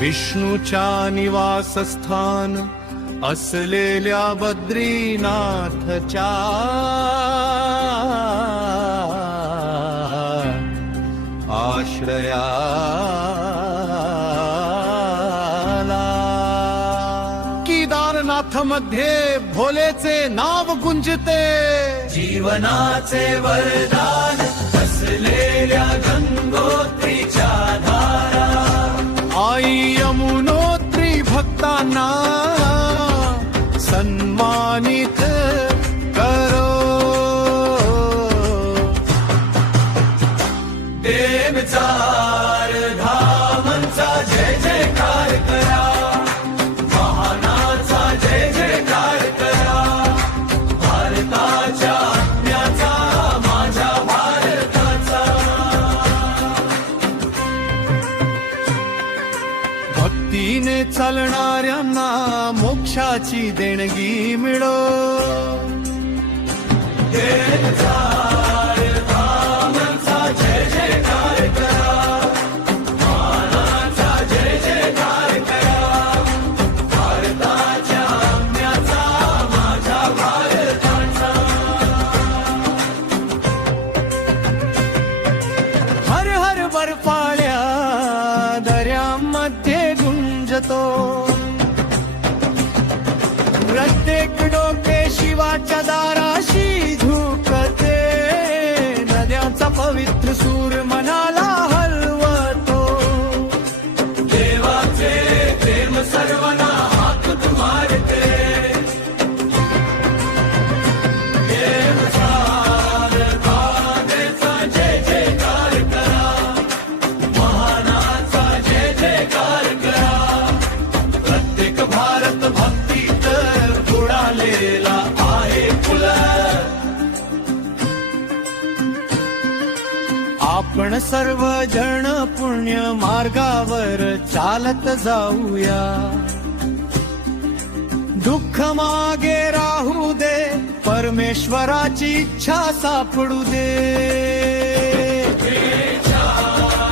विष्णूच्या निवासस्थान असलेल्या बद्रीनाथच्या आश्रयाला केदारनाथ मध्ये भोलेचे नाव गुंजते। जीवनाचे वरदान असलेल्या गंगोत्रीच्या धारा आई यमुनोत्री भक्तांना सन्मानित करो। देवचार धामांचा जय जयकार करा, महानाचा जय जयकार करा, भारताच्या आत्म्याचा माझ्या भारताचा। भक्तीने चालणाऱ्यांना मोक्षाची देणगी मिळो। देवचार धामांचा जय जयकार करा, महानाचा जय जयकार करा, भारताच्या आत्म्याचा माझ्या भारताचा। हर हर बर्फाळ्या दऱ्यामध्ये गुंजतो। प्रत्येक डोके शिवाच्या दाराशी झुकते। नद्यांचा पवित्र सूर मनाला हलवतो। देवाचे प्रेम सर्वांना हात मारते। देवचार धामेचा जय जयकार करा, महानाचा जय जयकार करा, प्रत्येक भारत भक्तीत बुडालेला आहे फुला। आपण सर्वजण पुण्य मार्गावर चालत जाऊया। दुःख मागे राहू दे, परमेश्वराची इच्छा सापडू दे। देवचार